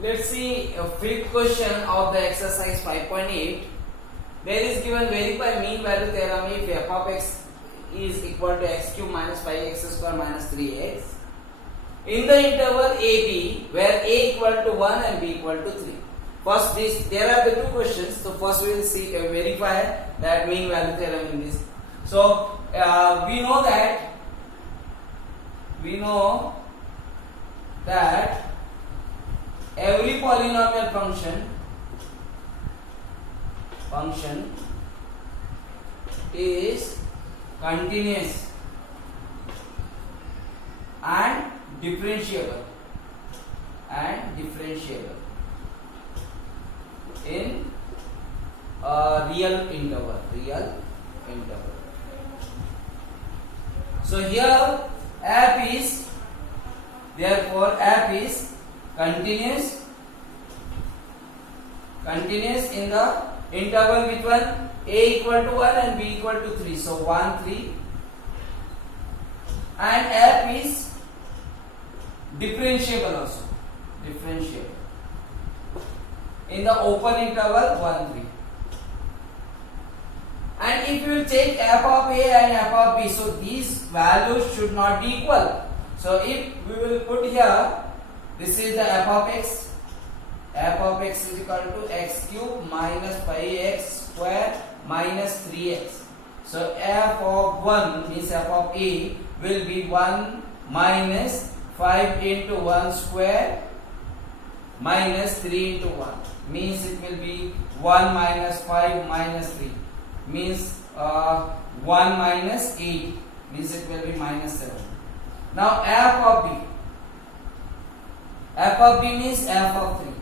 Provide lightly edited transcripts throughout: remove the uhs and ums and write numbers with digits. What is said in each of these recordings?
Let's see a fifth question of the exercise 5.8. There is given verify mean value theorem if f of x is equal to x cube minus 5x square minus 3x in the interval AB where a equal to 1 and b equal to 3. First, there are the two questions. So first we will see verify that mean value theorem in this. So we know that every polynomial function is continuous and differentiable in a real interval. So here f is continuous in the interval which one, a equal to 1 and b equal to 3. So 1 3, and f is differentiable also, in the open interval 1 3. And if you take f of a and f of b, so these values should not be equal. So if we will put here, this is the f of x is equal to x cube minus 5x square minus 3x. So f of 1 means f of a will be 1 minus 5 into 1 square minus 3 into 1, means it will be 1 minus 5 minus 3, means 1 minus 8, means it will be minus 7. Now f of b means f of 3.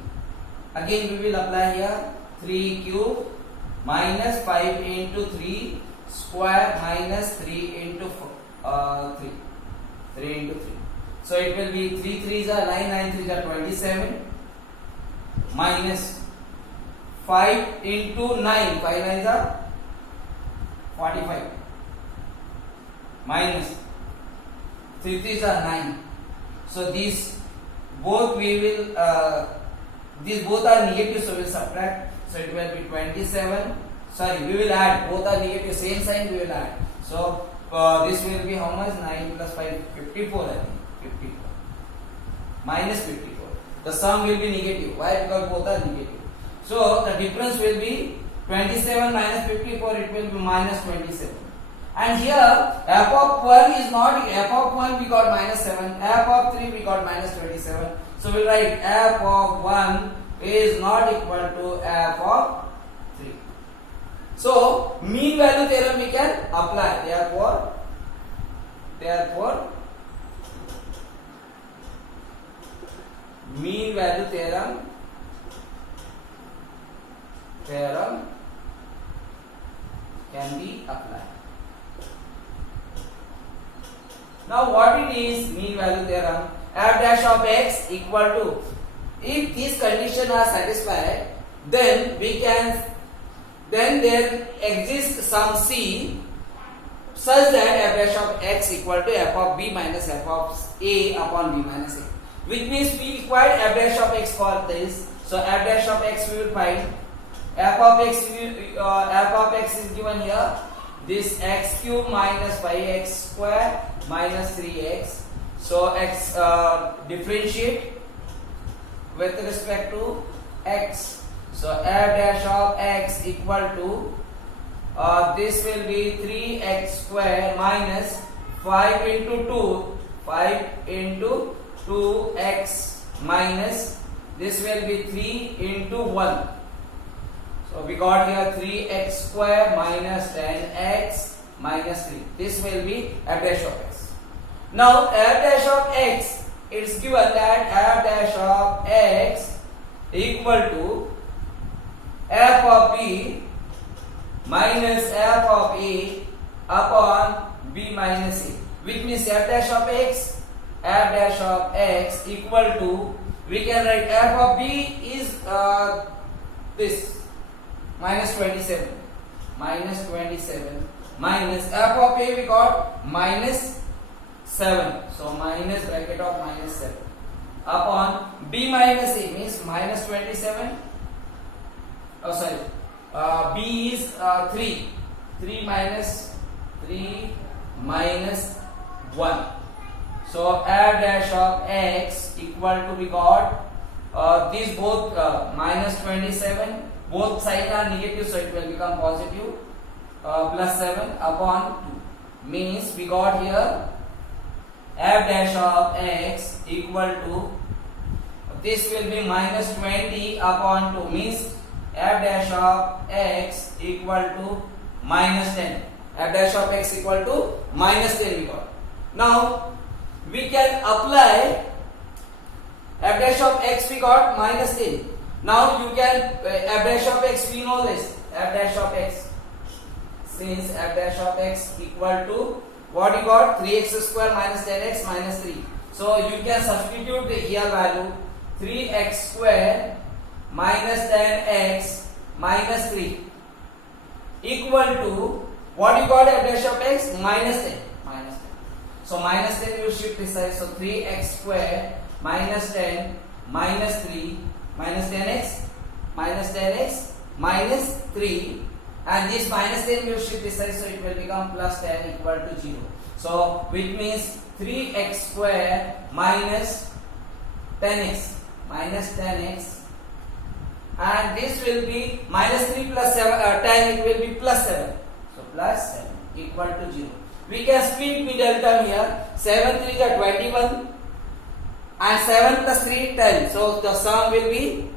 Again we will apply here 3 cube minus 5 into 3 square minus 3 into 3. So it will be 3 3s are 9, 9 3s are 27 minus 5 into 9, 5 9s are 45 minus 3 3s are 9. So these both are negative, so we will subtract. So it will be 27. Sorry, we will add. Both are negative, same sign we will add. So this will be how much? 9 plus 5, 54. I think 54 minus 54. The sum will be negative. Why? Because both are negative. So the difference will be 27 minus 54. It will be minus 27. And here f of 1 is not f of 1 we got minus 7. F of 3 we got minus 27. So we write f of 1 is not equal to f of 3. So mean value theorem we can apply. Therefore mean value theorem can be applied. Now what it is mean value theorem? F dash of x equal to, if these conditions are satisfied, then there exists some c such that f dash of x equal to f of b minus f of a upon b minus a, which means we require f dash of x for this. So f dash of x we will find. F of x is given here. This x cube minus 5x square minus 3x. So x differentiate with respect to x. So f dash of x equal to this will be 3x square minus 5 into 2x minus this will be 3 into 1. So we got here 3x square minus 10x minus 3. This will be f dash of x. Now f dash of x, it's given that f dash of x equal to f of b minus f of a upon b minus a, which means f dash of x equal to, we can write f of b is this minus 27 minus f of a we got minus 7. So minus bracket of minus 7 upon b minus a means minus 27. Oh, sorry. B is 3. 3 minus 1. So f dash of x equal to, we got these both minus 27. Both sides are negative, so it will become positive. Plus 7 upon 2 means we got here f dash of x equal to, this will be minus 20 upon 2 means f dash of x equal to minus 10. F dash of x equal to minus 10 we got. Now we can apply f dash of x, we got minus 10. Now you can f dash of x, we know this, f dash of x, since f dash of x equal to what you got, 3x square minus 10x minus 3. So you can substitute the here value 3x square minus 10x minus 3 equal to what you got, f dash of x minus 10. Minus 10. So minus 10 you shift this side. So 3x square minus 10 minus 3 minus 10x minus 3. And this minus 10 you shift this side, so it will become plus 10 equal to 0. So which means 3x square minus 10x and this will be minus 3 plus 10, it will be plus 7. So plus 7 equal to 0. We can split middle term here. 7 3 is 21 and 7 plus 3 10. So the sum will be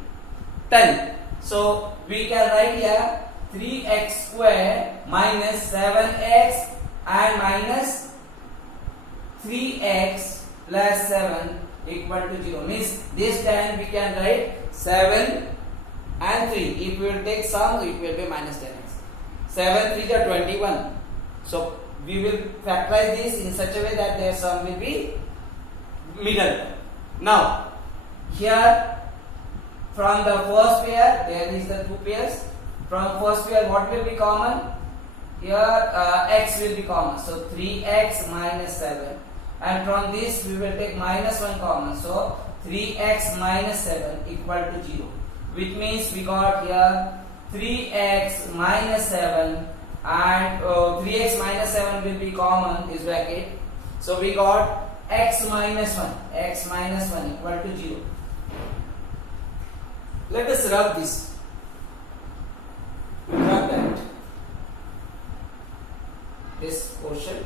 10. So we can write here 3x square minus 7x and minus 3x plus 7 equal to 0. Means this time we can write 7 and 3. If we will take sum, it will be minus 10x. 7 3 is 21. So we will factorize this in such a way that their sum will be middle. Now here from the first pair, there is the two pairs. From first pair, what will be common? Here x will be common. So 3x minus 7. And from this we will take minus 1 common. So 3x minus 7 equal to 0. Which means we got here 3x minus 7 and 3x minus 7 will be common, this bracket. So we got x minus 1 equal to 0. Let us rub this. Rub that. This portion.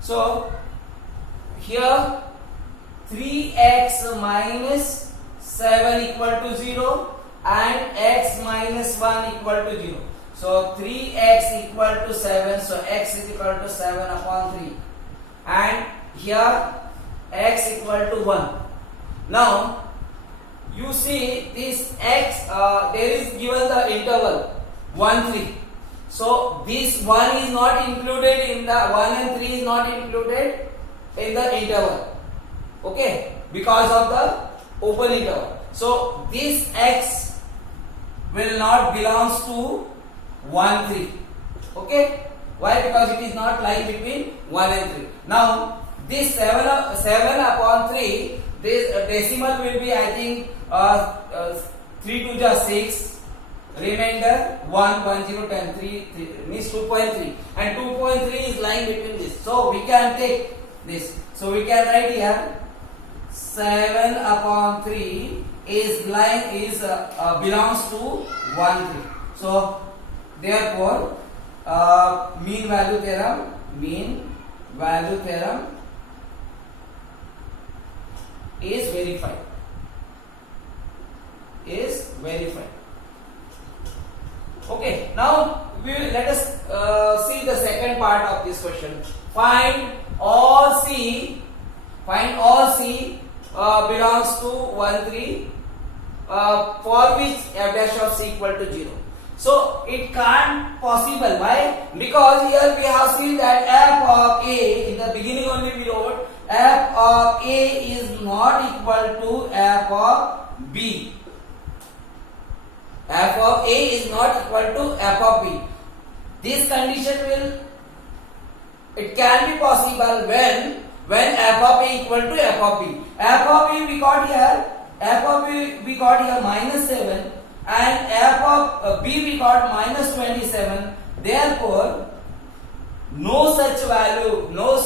So here 3x minus 7 equal to 0 and x minus 1 equal to 0. So 3x equal to 7, so x is equal to 7 upon 3 and here x equal to 1. Now you see this x, there is given the interval 1 3. So this 1 is not included in the 1 and 3 is not included in the interval. Okay, because of the open interval. So this x will not belongs to 1 3. Okay, why? Because it is not lying between 1 and 3. Now this 7 upon 3, this decimal will be, I think 3 to the 6. Remainder 1.010, 3 means 2.3 and 2.3 is lying between this. So we can take this. So we can write here 7 upon 3 is belongs to 1 3. So therefore mean value theorem is verified. Okay, now let us see the second part of this question. Find all C belongs to 1 3 for which f dash of C equal to 0. So it can't possible. Why? Because here we have seen that f of A, in the beginning only we wrote f of A is not equal to f of B. F of A is not equal to f of B. This condition will It can be possible when f of a equal to f of b. F of b we got here. F of b we got here minus 7 and f of b we got minus 27. Therefore, no such value, no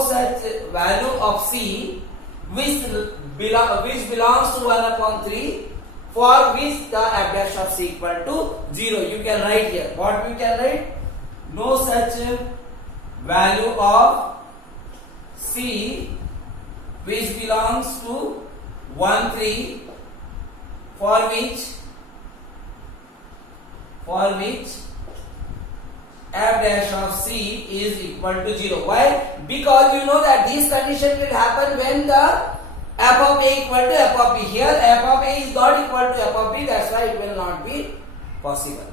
such value of c which belongs to 1 upon 3 for which the f dash of c equal to 0. You can write here. What we can write? No such value of c which belongs to 1 3 for which f dash of c is equal to 0. Why? Because you know that this condition will happen when the f of a equal to f of b. Here f of a is not equal to f of b, that's why it will not be possible.